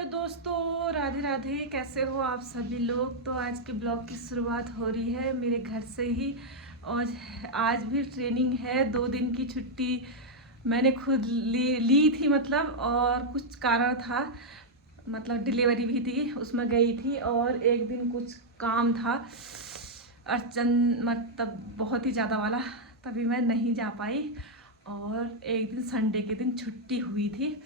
Hello दोस्तों, राधे राधे। कैसे हो आप सभी लोग। तो आज के ब्लॉग की शुरुआत हो रही है मेरे घर से ही। और आज भी ट्रेनिंग है, 2 दिन की छुट्टी मैंने खुद ली थी मतलब, और कुछ कारण था, मतलब डिलीवरी भी थी, उसमें गई थी। और एक दिन कुछ काम था अर्चन, मतलब बहुत ही ज़्यादा वाला, तभी मैं नहीं जा पाई। और एक दिन संडे के दिन छुट्टी हुई थी।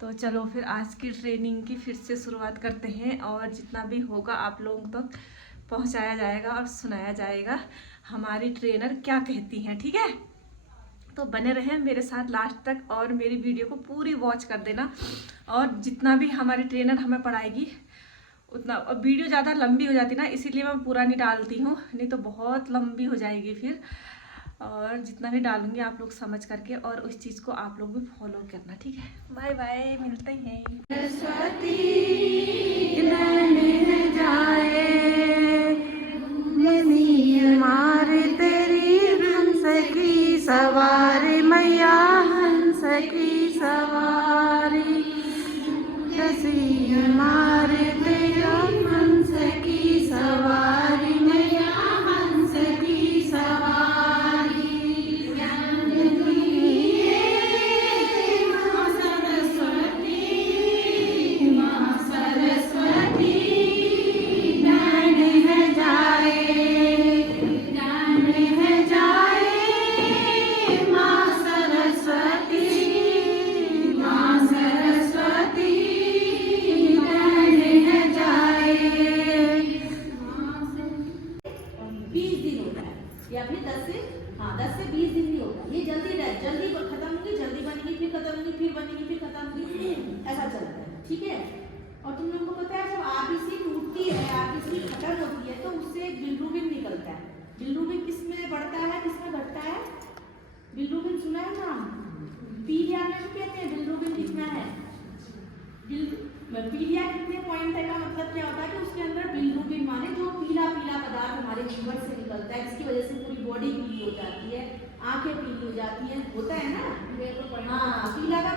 तो चलो फिर आज की ट्रेनिंग की फिर से शुरुआत करते हैं, और जितना भी होगा आप लोगों तक पहुंचाया जाएगा और सुनाया जाएगा हमारी ट्रेनर क्या कहती हैं। ठीक है, तो बने रहें मेरे साथ लास्ट तक और मेरी वीडियो को पूरी वॉच कर देना। और जितना भी हमारी ट्रेनर हमें पढ़ाएगी उतना, अब वीडियो ज़्यादा लंबी हो जाती ना, इसीलिए मैं पूरा नहीं डालती हूँ, नहीं तो बहुत लंबी हो जाएगी फिर। और जितना भी डालूंगी आप लोग समझ करके, और उस चीज़ को आप लोग भी फॉलो करना। ठीक है, बाय बाय, मिलते हैं। सरस्वती जाए मार तेरी हंस की सवारी, मैया हंस की सवारी, रसी मार तेरा हंस की सवारी, मैया हंस की सवारी। या फिर 10 से 20 दिन भी होता है। ये जल्दी खत्म होगी, जल्दी बनेगी, फिर खत्म होगी, फिर बनेगी, फिर खत्म होगी, ऐसा चलता है। ठीक है, और तुम लोगों को पता है जब आरबीसी टूटती है, आरबीसी खत्म होती है, तो उससे बिलिरुबिन निकलता है। बिलिरुबिन किसमें बढ़ता है, किसमें घटता है? बिलिरुबिन सुना है ना, पीलिया में कहते हैं बिलिरुबिन कितना है। पीलिया कितने पॉइंट है का मतलब क्या होता है कि उसके अंदर बिलिरुबिन माने जो पीला पीला पदार्थ हमारे लीवर से निकलता है, जिसकी वजह से पूरी बॉडी पीली हो जाती है, आंखें पीली हो जाती हैं, होता है ना। हाँ, पीलिया का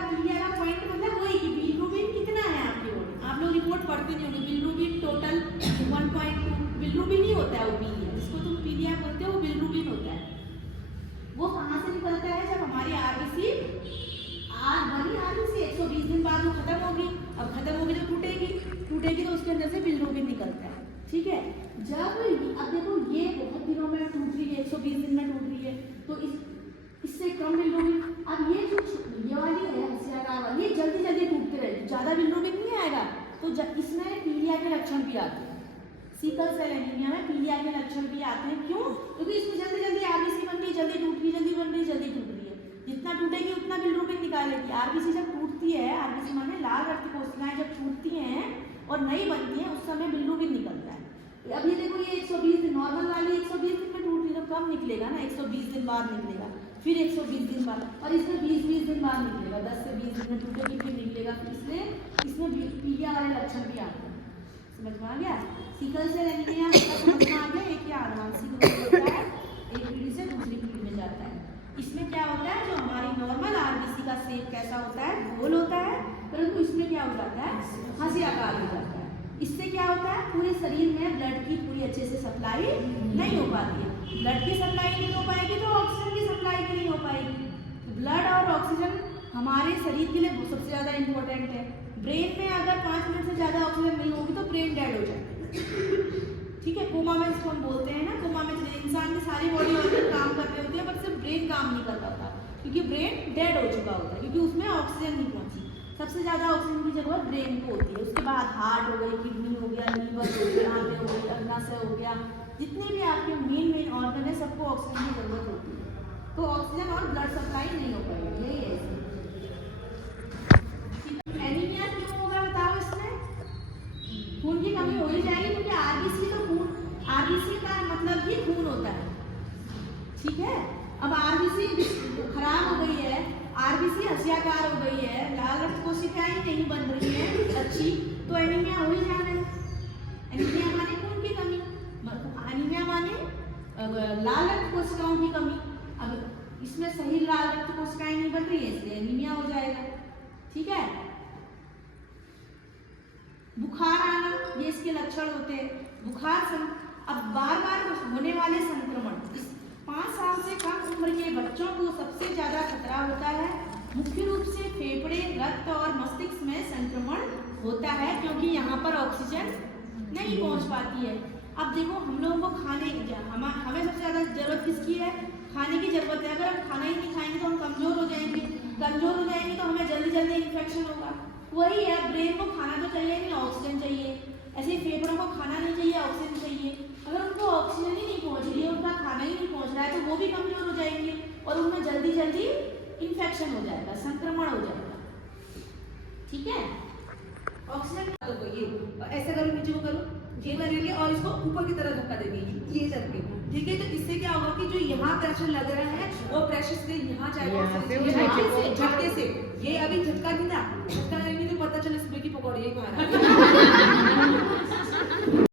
पॉइंट मतलब वही कि बिलिरुबिन कितना है आपकी बॉडी। आप लोग रिपोर्ट पढ़ते नहीं होंगे, बिलिरुबिन टोटल 1.2 बिलिरुबिन ही होता है। वो पीलिया जिसको तुम पीलिया बोलते हो वो बिलिरुबिन होता है। वो कहाँ से निकलता है? जब हमारी आरबीसी बनी, आरबीसी 120 दिन बाद वो खत्म होगी। अब खत्म होगी तो टूटेगी तो उसके अंदर से बिलिरुबिन निकलता है। ठीक है, जब अब देखो ये बहुत दिनों में टूट रही है, 120 दिन में टूट रही है, तो इससे कम बिलिरुबिन। अब ये जो ये वाली है हंसियाकार वाली, ये जल्दी जल्दी टूटते रहे, ज़्यादा बिलिरुबिन नहीं आएगा, तो इसमें पीलिया के लक्षण भी आते हैं। सिकल सेल एनीमिया में पीलिया के लक्षण भी आते हैं। क्यों? क्योंकि इसमें जल्दी जल्दी आरबीसी बन रही है, जल्दी टूट रही, जल्दी बन रही, जल्दी टूट रही है। जितना टूटेगी उतना बिलिरुबिन निकालेगी। आरबीसी जब टूटती है, आरबीसी माने लाल रक्त कोशिकाएं जब टूटती हैं और नई बनती हैं, उस समय बिलिरुबिन निकलता है। अब ये देखो, ये 120 दिन नॉर्मल वाली 120 दिन में टूट रही, तो कम निकलेगा ना, 120 दिन बाद निकलेगा, फिर 120 दिन बाद, और इसमें 20-20 दिन बाद निकलेगा। 10 से 20 दिन में टूटेगी, फिर निकलेगा। इसलिए इसमें पीलिया वाले लक्षण भी आते हैं। समझ में आ गया? सिकल सेल एनीमिया समझ में आ गया? एक ये आनुवंशिक रोग होता है, एक पीढ़ी से दूसरी पीढ़ी में जाता है। इसमें क्या होता है, जो हमारी नॉर्मल आरबीसी का शेप कैसा होता है, गोल होता है, परंतु इसमें क्या हो जाता है, हंसी आकार हो जाता है। इससे क्या होता है, पूरे शरीर में ब्लड की पूरी अच्छे से सप्लाई नहीं हो पाती है। ब्लड की सप्लाई नहीं हो पाएगी तो ऑक्सीजन की सप्लाई भी नहीं हो पाएगी। ब्लड और ऑक्सीजन हमारे शरीर के लिए सबसे ज़्यादा इंपॉर्टेंट है। ब्रेन में अगर 5 मिनट से ज़्यादा ऑक्सीजन नहीं होगी तो ब्रेन डेड हो जाएगा। ठीक है, कोमा में इसको हम बोलते हैं ना, कोमा में इंसान की सारी बॉडी ऑर्गन काम कर रहे होते हैं, बट सिर्फ ब्रेन काम नहीं कर पाता, क्योंकि ब्रेन डेड हो चुका होता है, क्योंकि उसमें ऑक्सीजन नहीं पहुंची। सबसे ज़्यादा ऑक्सीजन की जरूरत ब्रेन को होती है। उसके बाद हार्ट हो गई, किडनी हो गया, लीवर हो गया, आंतें हो गई, अग्नाशय हो गया, जितने भी आपके मेन ऑर्गन है सबको ऑक्सीजन की जरूरत होती है। तो ऑक्सीजन और ब्लड सप्लाई नहीं हो पाएगी, यही है। एनीमिया क्यों होगा बताओ? इसमें खून की कमी हो ही जाएगी, क्योंकि आरबीसी तो खून, आरबीसी का मतलब ही खून होता है। ठीक है, अब आरबीसी खराब हो गई है, आरबीसी हंसियाकार हो गई है, लाल रक्त कोशिकाएं नहीं बन रही है अच्छी, तो एनीमिया हो ही जाना है। एनीमिया माने खून की कमी, एनीमिया माने लाल रक्त कोशिकाओं की कमी। अब इसमें सही लाल रक्त कोशिकाएं नहीं बन रही है, इसलिए एनीमिया हो जाएगा। ठीक है, बुखार आना, ये इसके लक्षण होते हैं। अब बार बार होने वाले संक्रमण, 5 साल से कम उम्र के बच्चों को सबसे ज्यादा खतरा होता है। मुख्य रूप से फेफड़े, रक्त और मस्तिष्क में संक्रमण होता है, क्योंकि यहाँ पर ऑक्सीजन नहीं पहुँच पाती है। अब देखो, हम लोगों को हमें सबसे ज्यादा जरूरत किसकी है? खाने की जरूरत है। अगर हम खाना ही नहीं खाएंगे तो हम कमजोर हो जाएंगे तो हमें जल्दी जल्दी इन्फेक्शन होगा। वही है, ब्रेन को खाना तो चाहिए नहीं, ऑक्सीजन चाहिए। ऐसे ही फेफड़ों को खाना नहीं चाहिए, ऑक्सीजन चाहिए। अगर उनको ऑक्सीजन ही नहीं पहुंच रही है, उनका खाना ही नहीं पहुंच रहा है, तो वो भी कमजोर हो जाएंगे और उनमें जल्दी जल्दी इन्फेक्शन हो जाएगा, संक्रमण हो जाएगा। ठीक है, ऑक्सीजन तो ये ऐसा करो, नीचे को करो, ये करेंगे और इसको ऊपर की तरफ धक्का देंगे, ये करके। ठीक है, तो इससे क्या होगा कि जो यहाँ प्रेशर लग रहा है वो प्रेशर से यहाँ जाएगा, झटके से। ये अभी झटका नहीं था, झटका नहीं तो पता चले सुबह की पकौड़ी खा रहा है।